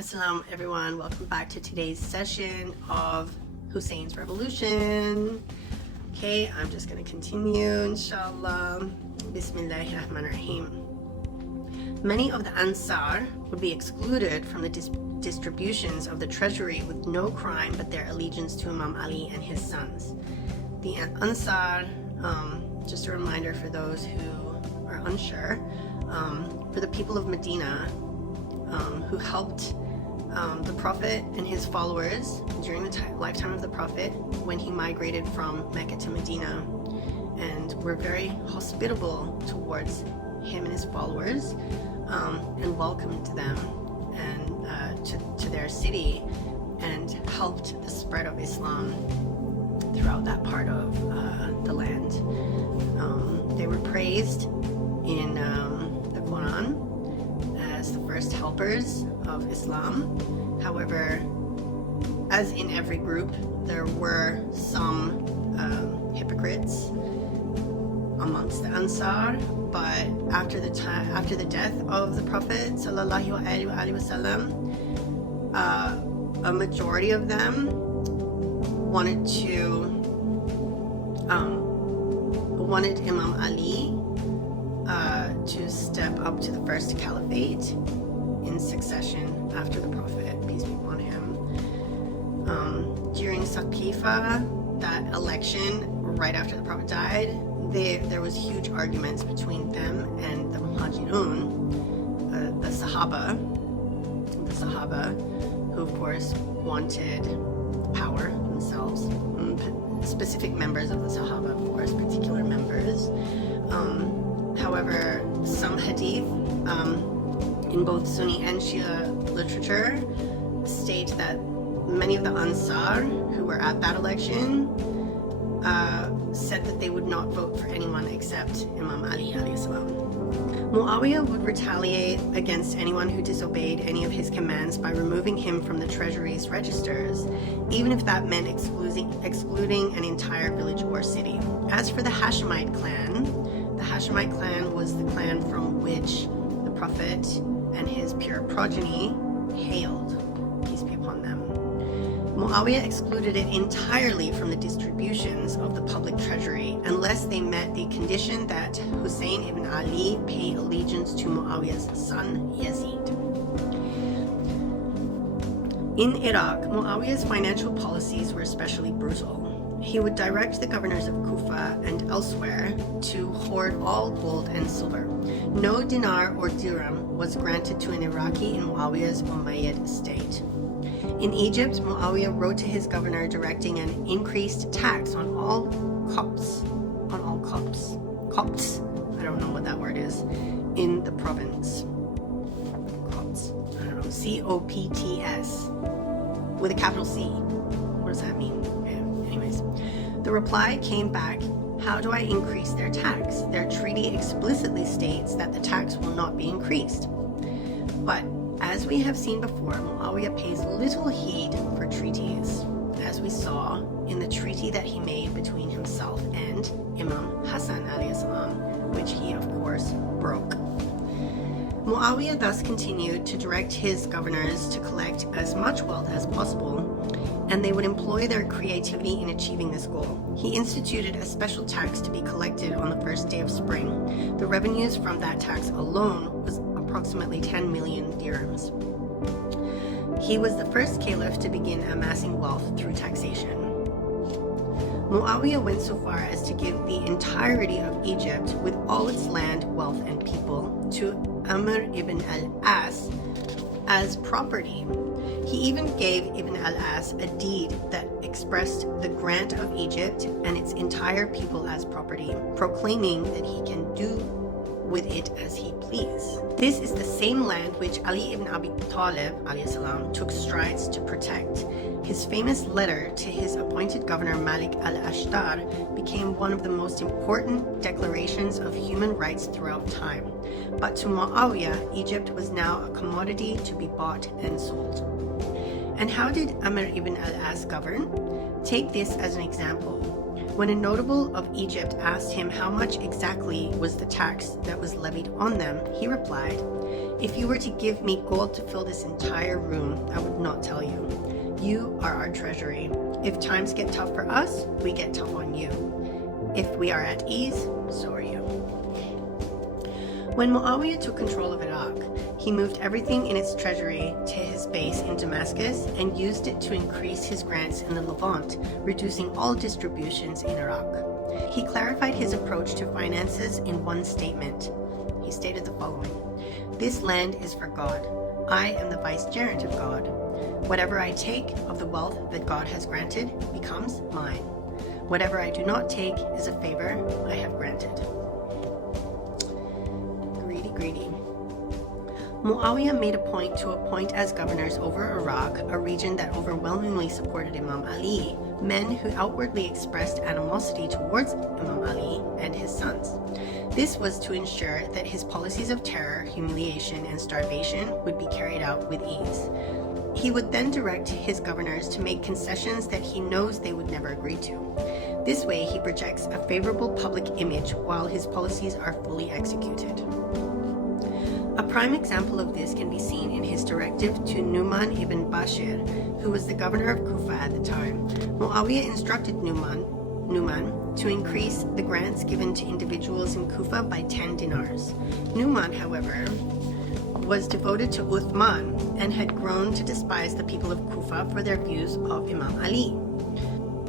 Assalamu everyone, welcome back to today's session of Hussein's revolution. Okay, I'm just going to continue, inshallah. Bismillahirrahmanirrahim. Many of the Ansar would be excluded from the distributions of the treasury with no crime but their allegiance to Imam Ali and his sons. The Ansar, just a reminder for those who are unsure, for the people of Medina who helped the Prophet and his followers during the lifetime of the Prophet when he migrated from Mecca to Medina, and were very hospitable towards him and his followers, and welcomed them and to their city, and helped the spread of Islam throughout that part of the land. They were praised in the Quran as the first helpers of Islam. However, as in every group, there were some hypocrites amongst the Ansar. But after the death of the Prophet sallallahu alaihi wasallam, a majority of them wanted Imam Ali to step up to the first caliphate in succession after the Prophet, peace be upon him. During Saqifa, that election right after the Prophet died, there was huge arguments between them and the Muhajirun, the Sahaba, who of course wanted power themselves. Specific members of the Sahaba, of course, particular members. However, some hadith in both Sunni and Shia literature state that many of the Ansar who were at that election said that they would not vote for anyone except Imam Ali alayhi salam. Muawiyah would retaliate against anyone who disobeyed any of his commands by removing him from the treasury's registers, even if that meant excluding an entire village or city. As for the Hashemite clan was the clan from which the Prophet and his pure progeny hailed, peace be upon them. Muawiyah excluded it entirely from the distributions of the public treasury unless they met the condition that Hussain ibn Ali pay allegiance to Muawiyah's son Yazid. In Iraq, Muawiyah's financial policies were especially brutal. He would direct the governors of Kufa and elsewhere to hoard all gold and silver. No dinar or dirham was granted to an Iraqi in Muawiyah's Umayyad state. In Egypt, Muawiyah wrote to his governor directing an increased tax on all Copts, I don't know what that word is, in the province. Copts, I don't know, C-O-P-T-S, with a capital C. What does that mean? Anyways, the reply came back, how do I increase their tax? Their treaty explicitly states that the tax will not be increased. But as we have seen before, Muawiyah pays little heed for treaties, as we saw in the treaty that he made between himself and Imam Hussain alayhi salam, which he of course broke. Muawiyah thus continued to direct his governors to collect as much wealth as possible, and they would employ their creativity in achieving this goal. He instituted a special tax to be collected on the first day of spring. The revenues from that tax alone was approximately 10 million dirhams. He was the first caliph to begin amassing wealth through taxation. Muawiyah went so far as to give the entirety of Egypt, with all its land, wealth, and people, to Amr ibn al-As as property. He even gave Ibn al-As a deed that expressed the grant of Egypt and its entire people as property, proclaiming that he can do with it as he please. This is the same land which Ali ibn Abi Talib alayhi salam took strides to protect. His famous letter to his appointed governor Malik al-Ashtar became one of the most important declarations of human rights throughout time. But to Muawiyah, Egypt was now a commodity to be bought and sold. And how did Amr ibn al-As govern? Take this as an example. When a notable of Egypt asked him how much exactly was the tax that was levied on them, he replied, "If you were to give me gold to fill this entire room, I would not tell you. You are our treasury. If times get tough for us, we get tough on you. If we are at ease, so are you." When Muawiyah took control of Iraq, he moved everything in its treasury to his base in Damascus and used it to increase his grants in the Levant, reducing all distributions in Iraq. He clarified his approach to finances in one statement. He stated the following: "This land is for God. I am the vicegerent of God. Whatever I take of the wealth that God has granted becomes mine. Whatever I do not take is a favor I have granted." Greedy. Muawiyah made a point to appoint as governors over Iraq, a region that overwhelmingly supported Imam Ali, men who outwardly expressed animosity towards Imam Ali and his sons. This was to ensure that his policies of terror, humiliation, and starvation would be carried out with ease. He would then direct his governors to make concessions that he knows they would never agree to. This way, he projects a favorable public image while his policies are fully executed. A prime example of this can be seen in his directive to Nu'man ibn Bashir, who was the governor of Kufa at the time. Muawiyah instructed Nu'man to increase the grants given to individuals in Kufa by 10 dinars. Nu'man, however, was devoted to Uthman and had grown to despise the people of Kufa for their views of Imam Ali.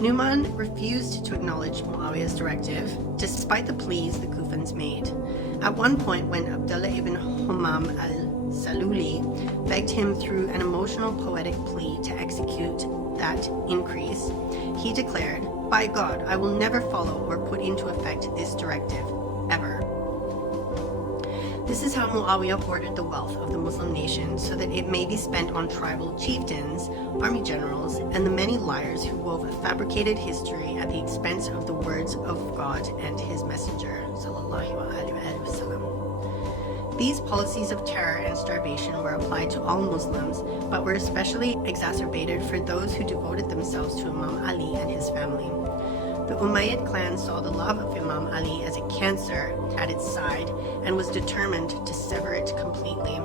Nu'man refused to acknowledge Muawiyah's directive, despite the pleas the Kufans made. At one point, when Abdullah ibn Humam al-Saluli begged him through an emotional poetic plea to execute that increase, he declared, "By God, I will never follow or put into effect this directive, ever." This is how Muawiyah hoarded the wealth of the Muslim nation so that it may be spent on tribal chieftains, army generals, and the many liars who wove a fabricated history at the expense of the words of God and his messenger. These policies of terror and starvation were applied to all Muslims, but were especially exacerbated for those who devoted themselves to Imam Ali and his family. The Umayyad clan saw the love of Imam Ali as a cancer at its side and was determined to sever it completely.